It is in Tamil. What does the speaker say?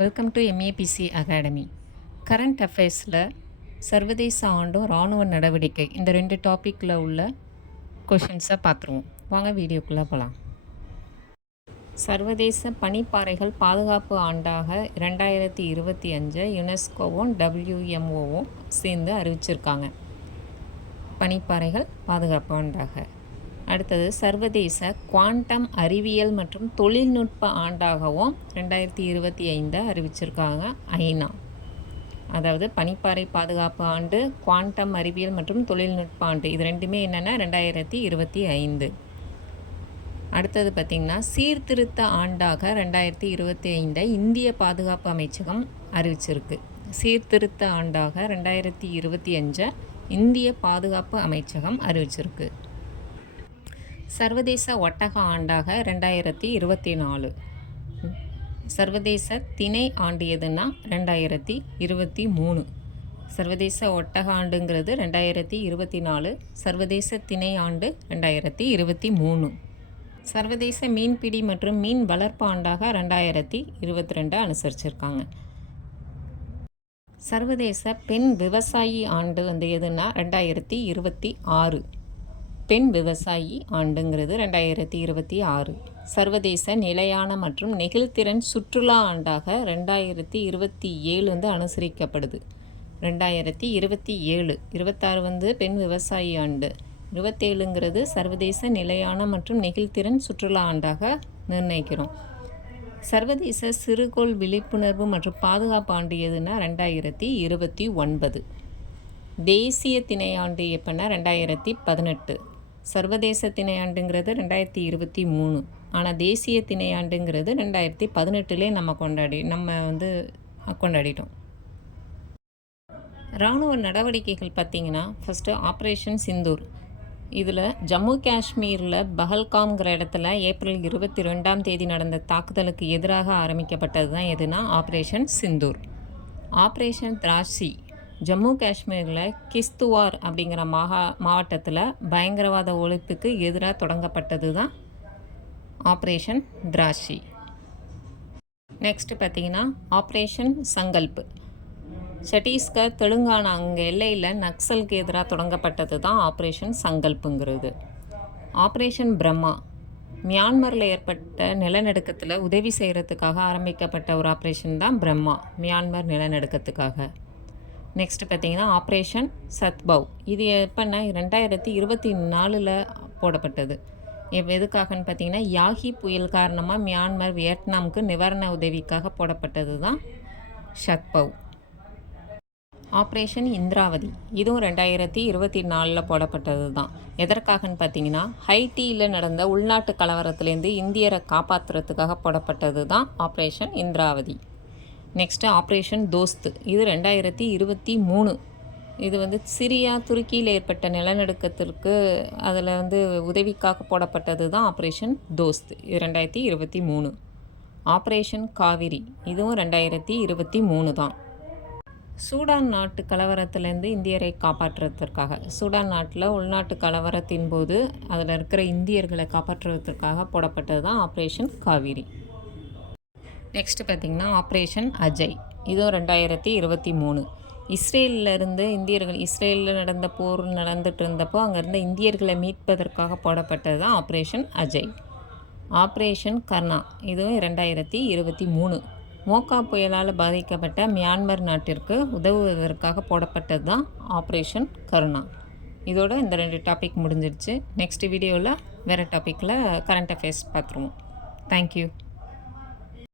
Welcome to MABC academy current அஃபேர்ஸில் சர்வதேச ஆண்டும் இராணுவ நடவடிக்கை. இந்த ரெண்டு டாப்பிக்கில் உள்ள கொஷின்ஸை பார்த்துருவோம். வாங்க வீடியோக்குள்ளே போகலாம் சர்வதேச பனிப்பாறைகள் பாதுகாப்பு ஆண்டாக ரெண்டாயிரத்தி இருபத்தி அஞ்சை யுனெஸ்கோவும் டபிள்யூஎம்ஓவும் சேர்ந்து அறிவிச்சிருக்காங்க. பனிப்பாறைகள் பாதுகாப்பு ஆண்டாக. அடுத்தது சர்வதேச குவாண்டம் அறிவியல் மற்றும் தொழில்நுட்ப ஆண்டாகவும் ரெண்டாயிரத்தி இருபத்தி ஐந்தை அறிவிச்சிருக்காங்க ஐநா. அதாவது பனிப்பாறை பாதுகாப்பு ஆண்டு குவாண்டம் அறிவியல் மற்றும் தொழில்நுட்ப ஆண்டு இது ரெண்டுமே என்னென்னா ரெண்டாயிரத்தி இருபத்தி ஐந்து. அடுத்தது பார்த்திங்கன்னா சீர்திருத்த ஆண்டாக ரெண்டாயிரத்தி இருபத்தி ஐந்தை இந்திய பாதுகாப்பு அமைச்சகம் அறிவிச்சிருக்கு. சீர்திருத்த ஆண்டாக ரெண்டாயிரத்தி இருபத்தி அஞ்சை இந்திய பாதுகாப்பு அமைச்சகம் அறிவிச்சிருக்கு. சர்வதேச ஒட்டக ஆண்டாக ரெண்டாயிரத்தி இருபத்தி நாலு. சர்வதேச திணை ஆண்டு எதுன்னா ரெண்டாயிரத்தி இருபத்தி மூணு. சர்வதேச ஒட்டக ஆண்டுங்கிறது ரெண்டாயிரத்தி இருபத்தி நாலு. சர்வதேச திணை ஆண்டு ரெண்டாயிரத்தி இருபத்தி மூணு. சர்வதேச மீன்பிடி மற்றும் மீன் வளர்ப்பு ஆண்டாக ரெண்டாயிரத்தி இருபத்தி ரெண்டு அனுசரிச்சிருக்காங்க. சர்வதேச பெண் விவசாயி ஆண்டு வந்து எதுன்னா ரெண்டாயிரத்தி இருபத்தி ஆறு. பெண் விவசாயி ஆண்டுங்கிறது ரெண்டாயிரத்தி இருபத்தி ஆறு. சர்வதேச நிலையான மற்றும் நெகிழ்திறன் சுற்றுலா ஆண்டாக ரெண்டாயிரத்தி இருபத்தி ஏழு வந்து அனுசரிக்கப்படுது. ரெண்டாயிரத்தி இருபத்தி ஏழு இருபத்தாறு வந்து பெண் விவசாயி ஆண்டு. இருபத்தேழுங்கிறது சர்வதேச நிலையான மற்றும் நெகிழ்திறன் சுற்றுலா ஆண்டாக நிர்ணயிக்கிறோம். சர்வதேச சிறுகோள் விழிப்புணர்வு மற்றும் பாதுகாப்பு ஆண்டு எதுனா ரெண்டாயிரத்தி இருபத்தி ஒன்பது. தேசிய திணையாண்டு எப்போனா ரெண்டாயிரத்தி பதினெட்டு. சர்வதேச திணையாண்டுங்கிறது ரெண்டாயிரத்தி இருபத்தி மூணு. ஆனால் தேசிய திணையாண்டுங்கிறது ரெண்டாயிரத்தி பதினெட்டுலேயே நம்ம கொண்டாடி நம்ம வந்து கொண்டாடிட்டோம். இராணுவ நடவடிக்கைகள் பார்த்திங்கன்னா ஃபஸ்ட்டு ஆப்ரேஷன் சிந்தூர் இதில் ஜம்மு காஷ்மீரில் பஹல்காம்ங்கிற இடத்துல ஏப்ரல் இருபத்தி ரெண்டாம் தேதி நடந்த தாக்குதலுக்கு எதிராக ஆரம்பிக்கப்பட்டது தான் எதுனா ஆப்ரேஷன் சிந்தூர் ஆப்ரேஷன் திராட்சி ஜம்மு காஷ்மீரில் கிஸ்துவார் அப்படிங்கிற மாகா மாவட்டத்தில் பயங்கரவாத ஒழிப்புக்கு எதிராக தொடங்கப்பட்டது தான் ஆப்ரேஷன் திராஷி நெக்ஸ்ட்டு பார்த்தீங்கன்னா ஆப்ரேஷன் சங்கல்ப். சட்டீஸ்கர் தெலுங்கானா அங்கே எல்லையில் நக்சலுக்கு எதிராக தொடங்கப்பட்டது தான் ஆப்ரேஷன் சங்கல்ப்புங்கிறது ஆப்ரேஷன் பிரம்மா. மியான்மரில் ஏற்பட்ட நிலநடுக்கத்தில் உதவி செய்கிறதுக்காக ஆரம்பிக்கப்பட்ட ஒரு ஆப்ரேஷன் தான் பிரம்மா. மியான்மர் நிலநடுக்கத்துக்காக. நெக்ஸ்ட்டு பார்த்தீங்கன்னா ஆப்ரேஷன் சத்பவ் இது எப்போன்னா ரெண்டாயிரத்தி இருபத்தி நாலில் போடப்பட்டது. எப் எதுக்காகன்னு பார்த்தீங்கன்னா யாகி புயல் காரணமாக மியான்மர் வியட்நாமுக்கு நிவாரண உதவிக்காக போடப்பட்டது தான் ஷத்பவ் ஆப்ரேஷன் இந்திராவதி. இதுவும் ரெண்டாயிரத்தி இருபத்தி நாலில் போடப்பட்டது தான் எதற்காகன்னு பார்த்தீங்கன்னா ஹைட்டியில் நடந்த உள்நாட்டு கலவரத்துலேருந்து இந்தியரை காப்பாற்றுறதுக்காக போடப்பட்டது தான் operation Indravati. Next operation Dost இது ரெண்டாயிரத்தி இருபத்தி மூணு. இது வந்து சிரியா துருக்கியில் ஏற்பட்ட நிலநடுக்கத்திற்கு அதில் வந்து உதவிக்காக போடப்பட்டது தான் ஆப்ரேஷன் தோஸ்த் இது ரெண்டாயிரத்தி இருபத்தி மூணு. ஆப்ரேஷன் காவிரி இதுவும் ரெண்டாயிரத்தி இருபத்தி மூணு தான். சூடான் நாட்டு கலவரத்துலேருந்து இந்தியரை காப்பாற்றுறதுக்காக சூடான் நாட்டில் உள்நாட்டு கலவரத்தின் போது அதில் இருக்கிற இந்தியர்களை காப்பாற்றுவதற்காக போடப்பட்டது தான் ஆப்ரேஷன் காவிரி நெக்ஸ்ட்டு பார்த்திங்கன்னா ஆப்ரேஷன் அஜய் இதுவும் ரெண்டாயிரத்தி இருபத்தி மூணு. இஸ்ரேலிருந்து இந்தியர்கள் இஸ்ரேலில் நடந்த போர் நடந்துட்டு இருந்தப்போ அங்கேருந்து இந்தியர்களை மீட்பதற்காக போடப்பட்டது தான் ஆப்ரேஷன் அஜய் ஆப்ரேஷன் கர்ணா இதுவும் ரெண்டாயிரத்தி இருபத்தி மூணு. மோக்கா புயலால் பாதிக்கப்பட்ட மியான்மர் நாட்டிற்கு உதவுவதற்காக போடப்பட்டது தான் ஆப்ரேஷன் கருணா இதோட இந்த ரெண்டு டாபிக் முடிஞ்சிருச்சு. நெக்ஸ்ட் வீடியோவில் வேறு டாப்பிக்கில் கரண்ட் அஃபேர்ஸ் பார்த்துருவோம். தேங்க்யூ